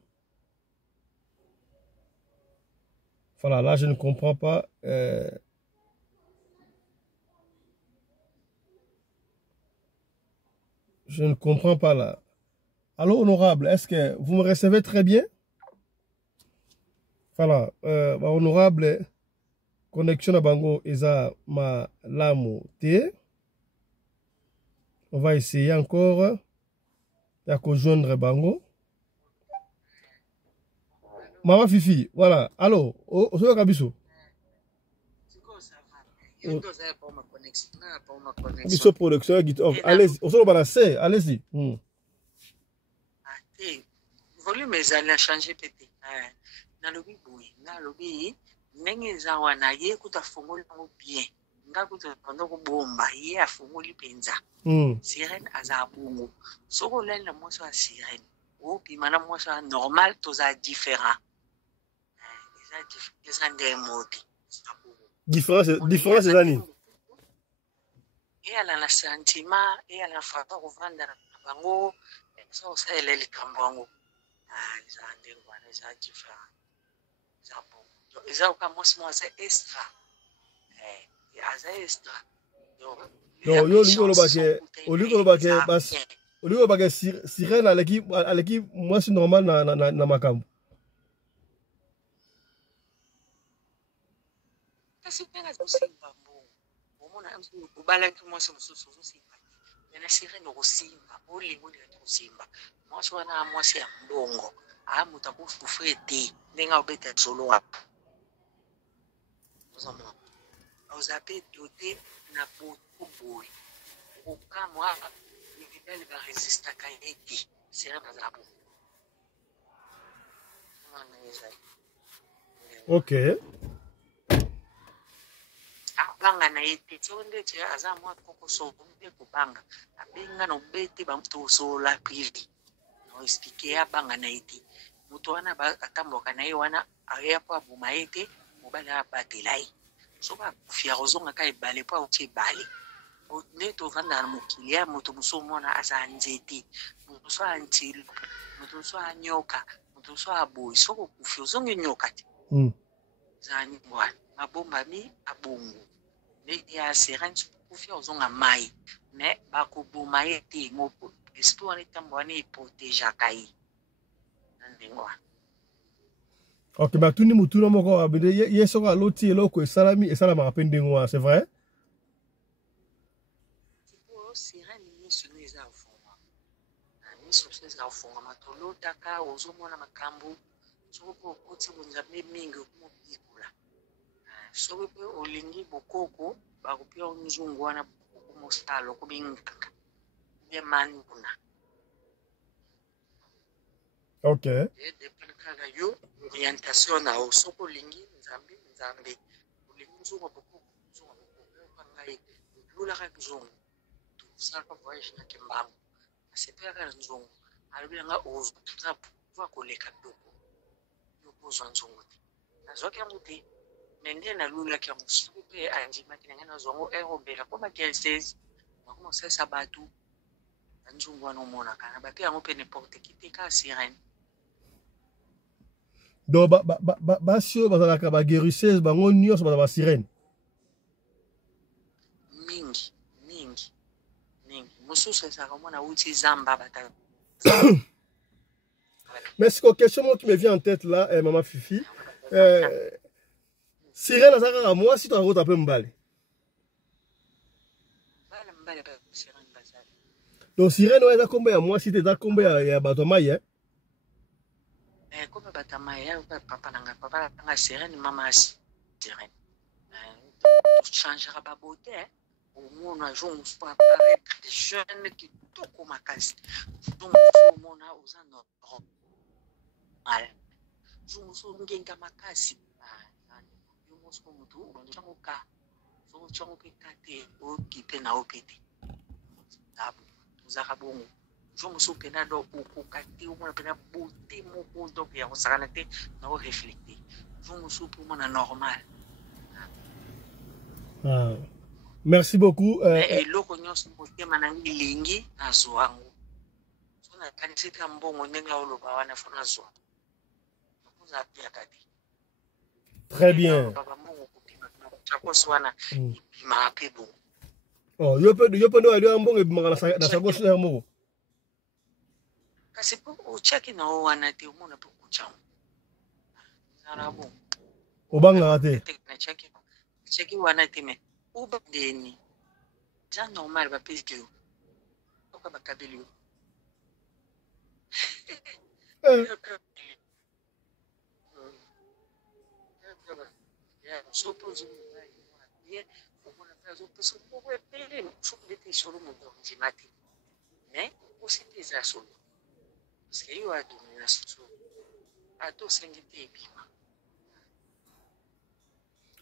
Voilà, là je ne comprends pas. Je ne comprends pas là. Allô honorable, est-ce que vous me recevez très bien? Voilà, honorable, connexion à bango eza malamu te. On va essayer encore de rejoindre bango. Maman Fifi, voilà. Allô, Osoyo Kabiso. Biso production, allez-y, Osoyo Balase, allez-y. Volume ezali a changé pété. Nalobi boui, nalobi ndenge eza wana ye kuta fongoli ngo bien. Nga kuta pando ko bomba ye afongoli penza. Sirène aza bongo. Soko lele na mwso a sirène. O bima na mwso a normal toza différent. Eza ndenge moti. Différence eza nini? Et ala na sentiment, et ala fata kovanda na bango, so sa eleli kambango. Eza ndenge wana eza différent. Eza bongo. Eza ka mwso mwasa extra. Aza extra. Non, yo oliko bake sirène aleki mwasi normal na makambo. Kasi pena zosimba mbongo. Omona ubalaki mwasi mususu zosimba. Yana sirène okosimba, olingo ni okosimba. Mwasi wana mwasi ya mbongo. Muta kufufre te. Nenga obeta solo wapo. Ozamo. Ozape doté na boy. Okamwa evidali ba resista kaiti. Sirène bazabo. Ok. Banga na ete tonde je aza mwa koko so mpe kubanga abenga no bete ba mtu so la privi no expliquer ya banga na ete mutu wana ba atamboka na ye wana aya po abuma ete mobala batelai so ba kufia rozonga kai bale po uti bale o neto vanda na mukili ya mutu muso mona aza nzeti mutu so antili mutu so anyoka mutu so aboy so kufia zonge nyoka ti zani bwana mabomba mi abongo il y a sirène pour faire un maï mais ba ko boma ete ngopo histoire ni tambwana ipoteja kai ndengwa. Ok, bah tout ni mutuna moko abide yeso ka loti eloko esalami esalama apendengo, c'est vrai? Tipo sirène ni suneza ufonga. Ni suneza ufonga matolo taka ozomona makambo soko koti bunza mingi kumubikula. Sobe pe olingi bokoko bakupia nzungu wana kumostalo kubingaka ye manuna. Ok. Et depuis kala yo orientation na osoko lingi nzambe olingi nzungu bokoko kangai lula ka nzungu tu saka voyage na kembamo asepela ka nzungu alibanga ozo tuza kwa koleka doko yo pozo nzungu nazoke muti nende na lula kia musuku pe anjima kinanga na zongo erobela kwa makelses makoma sesa batu anjungu wana mona kana ba pe ngope n'importe qui te ka sirène. Donc basio bazalaka ba guérisseuse bango nyonso ba sirène. Mingi mususu esa komona uti zamba bata. Mais c'est une question qui me vient en tête là, maman Fifi. Sirène azaka ka moi si tu as tapé mbale. Mbale ba sirène bazali. Donc sirène ouais za kombe ya moi si tu za kombe ya bato mai hein. Comme batamai ya papa nanga sirène mama sirène. Tu changeras ba beauté hein. On a joué apparaître des jeunes qui tout comme casse. Donc on a aux normal. Je me suis dit que ma casse. Je me suis dit que mon cas. Je me suis dit que na opété. Je me suis dit que na beauté mon donc il y a on s'arrête na réfléchir. Je me suis dit que normal. Merci beaucoup. Et loko nyonso motema na ngilingi azwangu. Sona kanisika mbongo ndenga oloba wana fona zwa. Kuza pia kadi. Très bien. Baba mbongo kupima. Chakosi wana ibima apebo. Oh, yope no ali mbongo ibima na chakosi ya mbongo. Kasi po uchaki na wana te umona po kuchamu. Zarabo. Obanga ate. Na cheki wana te me. Uba deni. C'est normal, va payer que pourquoi va cabello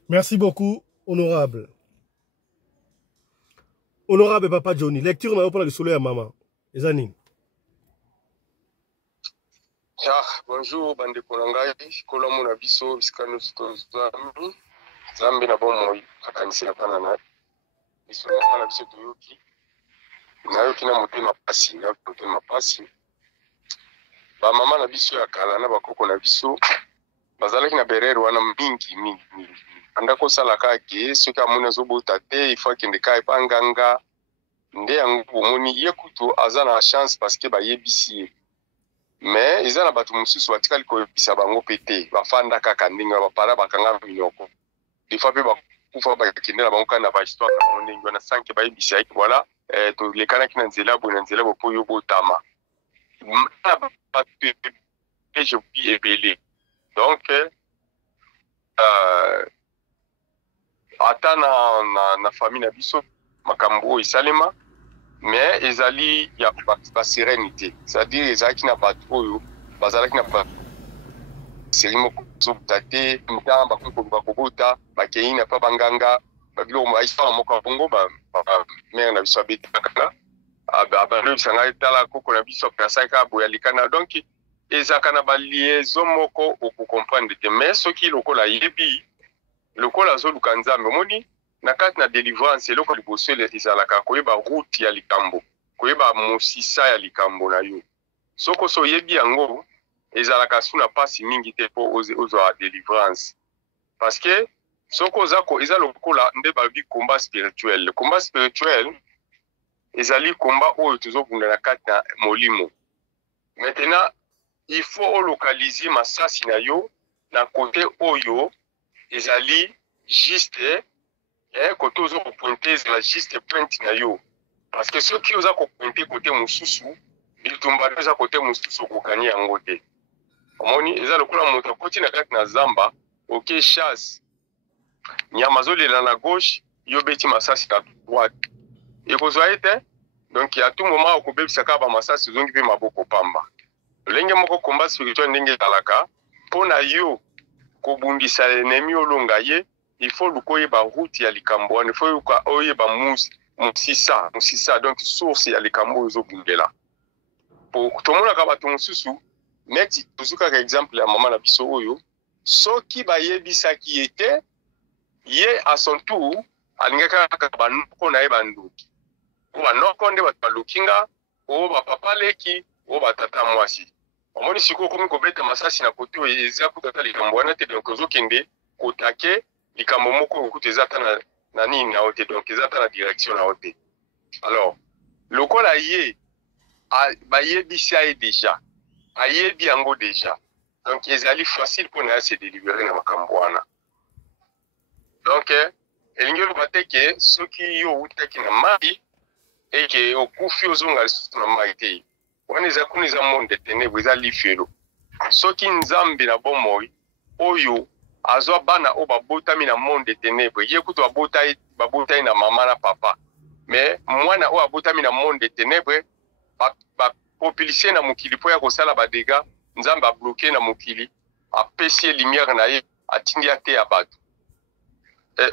merci beaucoup, honorable. Honorable Papa Johnny, lecture na opala le soleil à maman. Ezani. Bonjour, bande Konangai, Kolomo na biso, Iskano Zambi, Zambi na bomo, Kakanisi na panana, biso na biso Toyoki, Nayoki na motema pasi, na motema pasi. Ba mama na biso ya kala na bakoko na biso, bazalaki na berero wana mingi. Andako salaka ke soki amona zobota te ifo akende ka epanganga nde yango omoni ye kutu aza na chance parce que bayebisi ye mais eza na bato mosusu batikali koyebisa bango pe te bafanda kaka ndenge bapara bakanga minoko des fois mpe bakufa bakende na bango kaka na bahistoire na bango ndenge wana sanke bayebisa yaki voilà tolekanaki na nzela boye na nzela boye mpo yo botama bato ebele donc ata na famille na biso makambo isalema mais ezali ya ba sérénité, c'est-à-dire ezalaki na bato oyo bazalaki na serimo zotate mtamba ko kobota bakei na pa banganga babilo ma histoire moko bongo ba mère na biso abetaka abalo bisanga etala koko na biso pesa ka boya likana donc ezaka na ba liaison moko oku comprendre te mais soki lokola yebi lokola zoluka nzambe omoni na kati na délivrance eloko liboso ezalaka koyeba route ya likambo koyeba mosisa ya likambo na yo soko so yebi yango ezalaka suna pasi mingi te po ozwa délivrance parce que soko zako eza lokola nde balobi combat spirituel ezali combat oyo tozobunda na kati na molimo maintenant il faut localiser masasi na yo na côté oyo ezali juste côté ozo pointer la juste pointe na yo parce que ceux qui oza ko pointer côté mususu bitumba oza côté mususu ko kani yango te omoni eza lokola moto koti na kati na zamba OK chasse nyama zolela na gauche yo beti masasi na droite et kozwa ete donc ya tout moment okobebisa ka ba masasi zongi pe maboko pamba lenge moko combat spirituel ndenge talaka pona yo kobundisa l'ennemi olonga ye il faut lukoyeba route ya likambo il faut oyeba musisa donc source ya likambo ezobundela pour tomona ka bato mosusu neti tozuka ka exemple ya mama na biso oyo soki bayebisaki ete ye à son tour alingaka kaka banoko na ye bandoki o banoko nde bato balukinga o bapapa leki o batata mwasi omoni siko komi kobeta masasi na kote oyo eza kutata likambo wana te donc ozokende kotake likambo moko okuta eza ta na nini na ote donc eza ta na direction na ote alors lokola ye bayebisi ye déjà ayebi yango déjà donc ezali facile mpona ya se délibérer na makambo wana donc elingi oloba te ke soki yo outaki na mai eke okufi ozonga lisusu na mai te wana eza kuna eza monde de ténèbres eza lifelo soki nzambe na bomoi oyo azwa bana o babotami na monde de ténèbres ye kutu babotami na mama na papa. Mais mwana oyo abotami na monde des ténèbres ba propulser na mokili po ya kosala ba dégâts, nzambe a bloqué na mokili, apesi lumière na ye, atindi ate ya bato.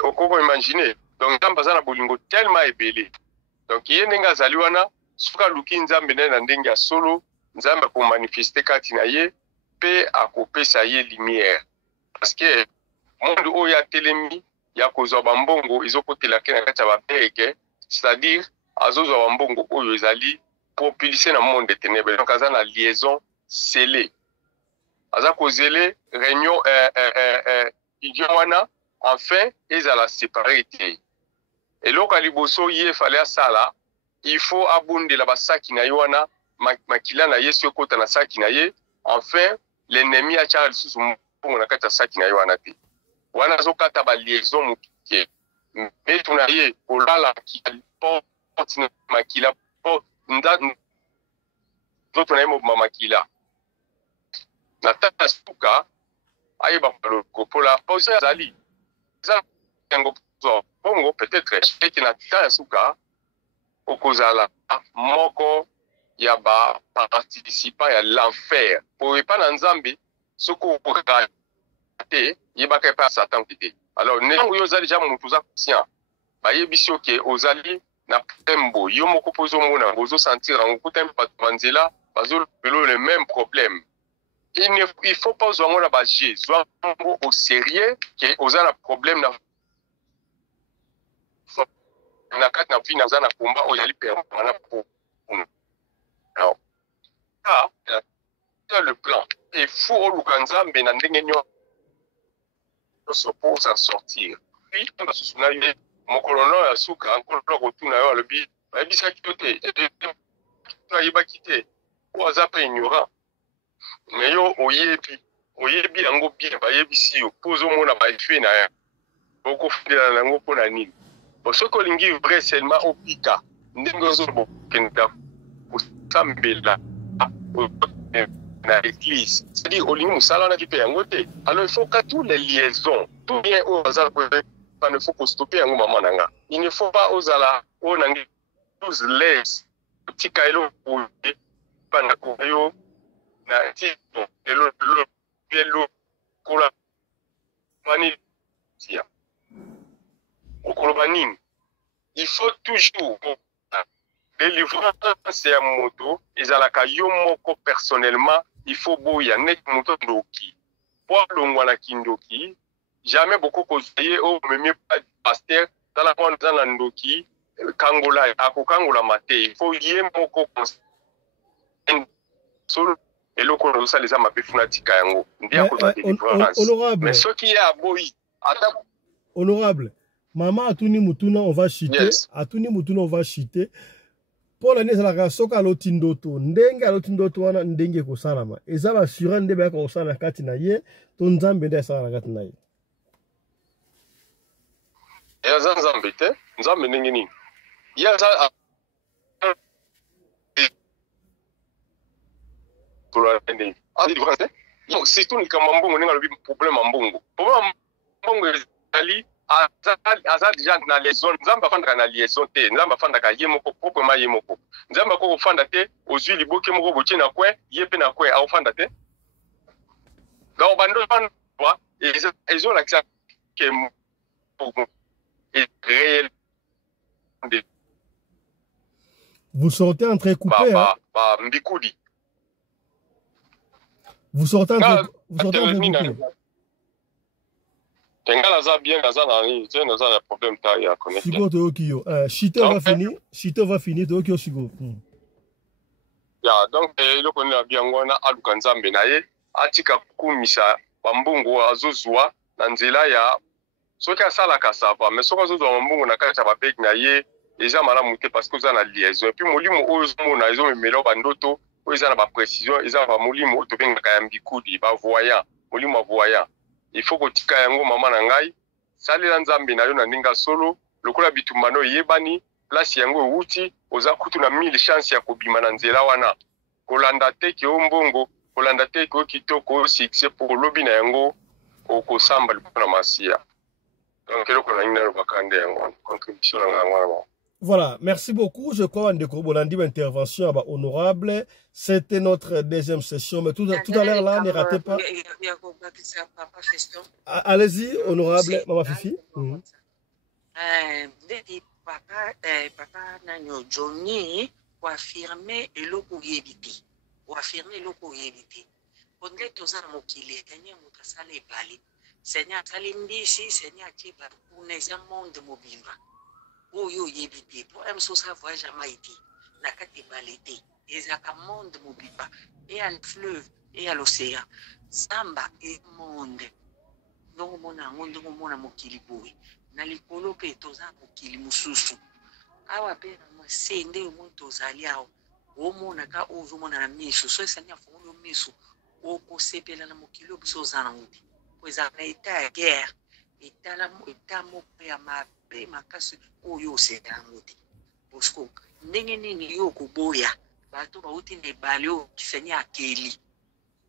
Okoko imaginer. Donc nzambe aza na bolingo tellement ebele. Donc ye ndenge azali wana soka luki nzambe na ndenge ya solo, nzambe ko manifester kati na ye pe akopesa ye lumière. Parce que monde oyo ya telemi ya kozwa bambongo ezokotela ke na kati ya babeke, c'est-à-dire azozwa bambongo oyo ezali propulsé na monde des ténèbres. Donc aza na liaison scellée. Aza kozele réunion idiom wana enfin ezala séparé te. Et loka liboso ye fallait sala, il faut abondela basaki na yona makila na yesu kota na saki na ye, enfin l'ennemi a charles sous na kata saki na yona te. Wana zokata ba liaison mukie. Mais tunaye olala ki porte makila porte nda zoto na yemo makila. Na tata suka ayeba kopola pose azali. Ça Bongo peut-être que na tata suka okozala moko ya ba participant ya l'enfer. Pour pas na nzambe soko te yebaka pa Satan kite. Alors nengo yo zali ja mutu za conscient. Ba yebisi oke ozali na tembo yo moko pozo mona ozo sentir en kutem patvanzela bazo le même problème. Il faut pas ozo na ba Jésus au sérieux que ozala problème na kati na vie na za na combat ozali permanent pour. Alors le plan il faut olukanzambe na ndenge nyo pour s'en sortir. Puis on va se souvenir mon colonel ya suka encore retourna yo le bi ba bisa kitote to yiba kite o azape ignorant mais yo oyebi yango bien ba yebisi yo pozo mona ba fie na ya boko fidela nango pona nini bosoko lingi vrai seulement au pika ndingo zo bo kenda kusambela na l'église. C'est-à-dire, au lieu de ça, on a dit alors il faut que toutes les liaisons, tout bien aux il ne faut pas stopper un moment. Il ne faut pas aux ala, aux nangi, tous les petits caillots pour panakoyo, na tito, et l'eau, cola, mani, tia. Au colobanine, il faut toujours. Délivrance c'est un moto, ils ont la kayomoko personnellement, il faut boya net moto ndoki. Pour l'ongwana kindoki, jamais beaucoup conseillé au même pas pasteur, dans la grande dans ndoki, kangola, ako kangola mate, il faut y moko conseiller. Solo, et le qu'on ça les a ma péfunatika yango. Honorable. Mais ce qui est à boyi, honorable, maman atuni mutuna on va chiter, yes. Atuni mutuna on va chiter. Pour l'année la soka lotindoto ndenge lotindoto wana ndenge ko salama eza ba sura ndebe ko sala kati na ye to nzambe nde sala kati na ye ya nzambe te nzambe ndenge nini ya za pour la ndenge a di français non c'est tout ni kama mbongo ndenge lobi problème mbongo ali aza déjà na liaison nzamba fanda na liaison te nzamba fanda ka yemoko proprement yemoko nzamba ko fanda te ozwi liboke moko botie na kwe yepe na kwe a fanda te donc bando fanda ils ont l'accès que est réel. Vous sortez en très coupé Mbikoudi. Vous sortez en très coupé. Sigo Tokyo. Chite va finir. Chite va finir. Tokyo Sigo. Ya, donc, le connaît bien, on a Alukanzambe naye, Atika Kumisa, Bambungo, Azozua, Nanzela ya, soki asala kasava, mais soki azozwa Bambungo na kati ya babek naye, eza malamu te parce que oza na liaison. Et puis molimo oyo ozomona ezomemela bandoto, oyo eza na ba précision, eza ba molimo tobengaka ya Mbikudi, ba voyant, molimo voyant. Il faut kotika yango mama na ngai, salela Nzambe na yo na ndinga solo, lokola bitumbano yebani, place yango wuti, oza kutu na 1000 chance ya kobima na nzela wana. Kolanda te ki ombongo, kolanda te ki kitoko succès pour lobi na yango okosamba lipona masia. Donc eloko na ngina bakande yango contribution na ngwana. Voilà, merci beaucoup. Je crois Ndeko Bolandi intervention honorable. C'était notre deuxième session, mais tout à l'heure là, ne ratez pas. Allez-y, honorable Maman Fifi. Papa nanyo Johnny pour affirmer eloko yebiti. Pour affirmer eloko yebiti. Ondé tozana mokili tanya mutasala ebali. Seigneur talimbisi, Seigneur tiba uneza monde mobimba. Oyo yebiti pour un sosa voyage à Maïti. Nakati balete. Ezaka monde mobimba. Et à le fleuve et à l'océan. Samba et monde. Donc mona mokili boy. Na likolo pe toza mokili mususu. Awa pe na sende omuntu tozali awo. Omona ka ozomona na miso. So esanya fongo miso. Okosepela na mokili obiso zana ngudi. Poza na eta ya guerre. Eta la eta mope ya mabe makasi oyo oseka ngudi. Bosko ndenge nini yo koboya. Bato bauti ne balio kisenya akeli.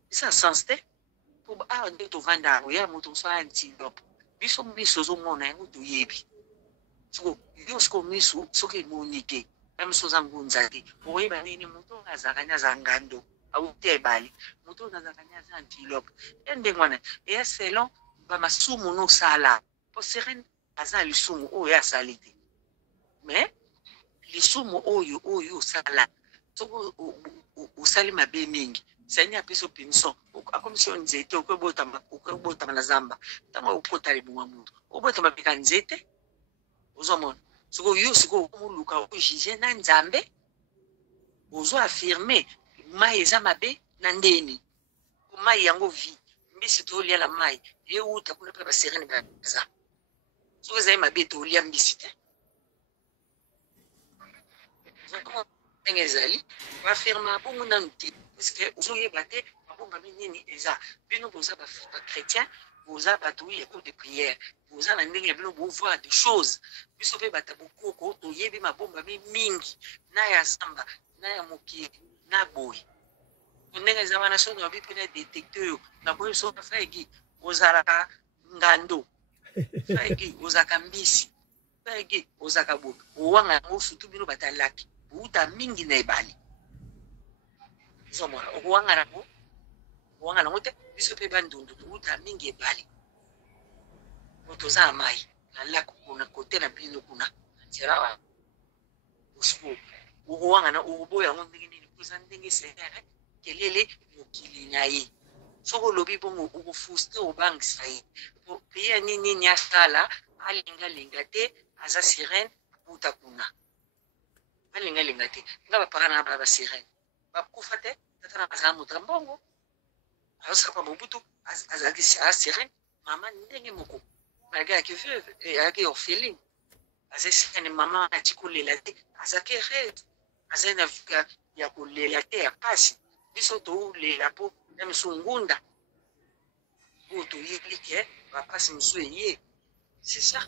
Isa sens te. Po a nde to vanda ya moto so antilope. Biso miso zo mona yango to yebi. So yosko miso soke monike. Même so zangunzaki. Oyeba nini moto azakanya zangando. Au tebali. Moto azakanya za antilope. Ende ngwana. Et selon ba masumu no sala. Po seren azali sumu o ya salite. Mais les sumu oyo sala. So usali mabe mingi. Senya piso pinso akomisiyo nzete ukobota na zamba tama ukota libunga muntu ubota mabika nzete uzomona siko yo siko umuluka ujije na nzambe uzo affirmer mai eza mabe na ndeni mai yango vi mbisi to lia la mai ye uta kuna pe basirene baza siko zai mabe to lia mbisi te ngezali affirmer bongo na nti parce que vous avez battu, vous avez chrétien, vous avez battu écoute de prière, vous avez voir des choses. Vous avez battu beaucoup, vous avez ma bombe mingi, na ya samba, na ya moki, na boy. Vous avez des amanations de la détecteur, na boy so faigi, vous avez ngando, faigi, vous avez mbisi, faigi, vous avez bo, vous avez surtout bino batalaki, vous avez mingi na ebali. Somora okuwangana ngote biso pe bandundu uta mingi ebali motoza mai na lako kuna kote na bino kuna tirawa usiku okuwangana uboya ngondingi nini kuzandingi sere kelele mokili nyayi soko lobi bongo ukufuste obangisa yi pe nini nyasala alinga te aza sirene uta kuna alinga te ngaba parana ba sirene bakufa te tatana bazala moto mbongo azosaka pa mobutu azalaki sirene mama ndenge moko malgré ayaki veuve ayaki orpheline azesirene mama ati kolela te azalaki rede azali na vika ya kolela te ya pasi biso tolela mpo ya misu ngunda oyo toyebi ke bapasi misu eye c'est ça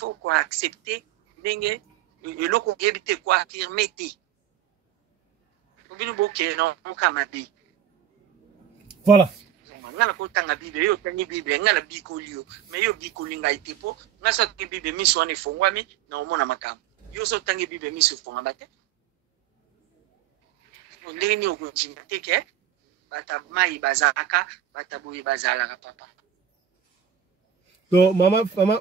faut koaccepte ndenge eloko oyebi te koaffirme te. Voilà. Ngana ko tanga bible yo tangi bible ngana bikolio mais yo bikolinga itepo ngasa tangi bible miso ane fongwami na omona makam yo so tangi bible miso fonga bate ndeni okunjinga teke bata mai bazaka bata boye bazala papa. Donc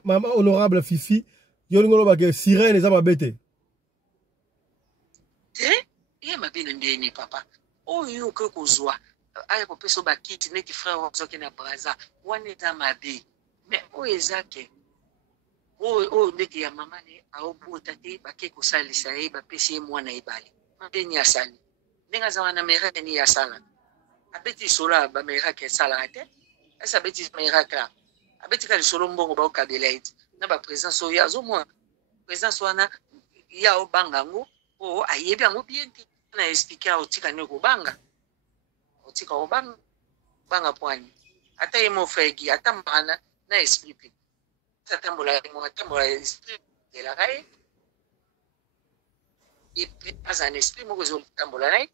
mama honorable Fifi yo ngolo ba ke sirene za mabete ye mabina ndeni papa oyo ko kozwa aya ko peso bakiti neki frère wazoke na braza waneta mabe mais oyo ezake oyo ndeki ya mama ne aobota te bake kosalisa ye bapesi ye mwana ebali mabeni asali ndenga za wana miracle ni asala abeti sola ba miracle sala te esa beti miracle abeti ka solo mbongo ba okabela iti na ba présence oyo azomwa présence wana ya obangango o ayebi yango bien te na expliquer otika ne ko banga otika obanga banga pwani ata yemo fegi ata mana na expliquer tatambola mo tatambola esprit de la raie et pas un esprit mo ko tambola nai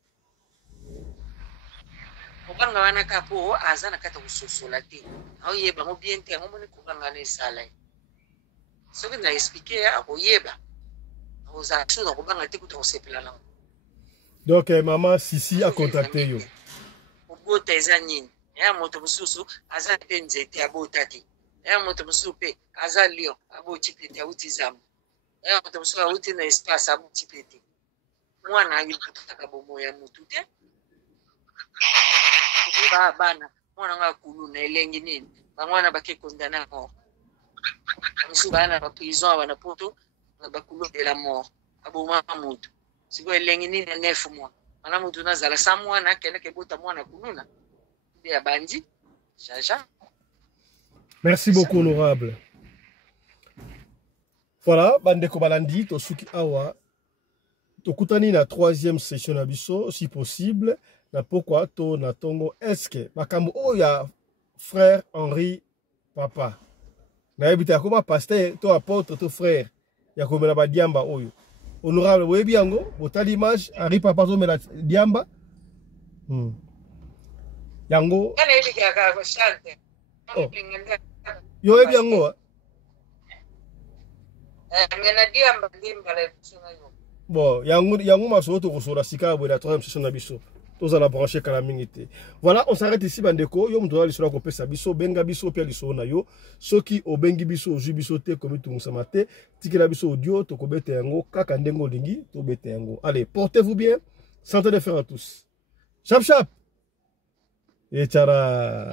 obanga wana kapo azana kata kusosola te au yeba mo bien te ngo moni ko banga ne sala Ce que na expliqué à oyeba aux actions na kobanga te kuta kosepela na donc maman Sisi a contacté yo obota eza nini ya moto mosusu aza pe nzete abota te ya moto mosusu pe aza lion aboti pe te auti zamu ya moto mosusu auti na espace aboti pe te mwana ayibutaka bomo ya mutu te ba bana mwana nga kulu na elengi nini bangwana bake kondana mort mosusu bana ba prison bana poto na bakulu de la mort aboma mutu siko elengi nini 9 mois mana mutu nazala 100 mois na kene ke bota mwana kuluna ya bandi jaja. Merci beaucoup honorable. Voilà bandeko balandi to suki awa tokutani na 3e session na biso si possible na pourquoi to na tongo est-ce makambo oya frère Henri papa na ebita koma pasteur to apôtre to frère ya komela ba diamba oyo honorable boyebi yango botali image Henri papa to mela diamba yango kana ebika ka ko chante yo ebi yango ngena diamba ndimba la tsuna yo bon yango maso to kosola sika bo la 3e session na biso toza la brancher kala mingi te. Voilà, on s'arrête ici bandeko yo mutona lisolo ko pesa biso benga biso pia lisolo na yo soki obengi biso ozu biso te komi tumusama te tikela biso audio to kobeta yango kaka ndengo lingi to beta yango. Allez, portez-vous bien, santé de fer à tous. Chap chap. Et tchara.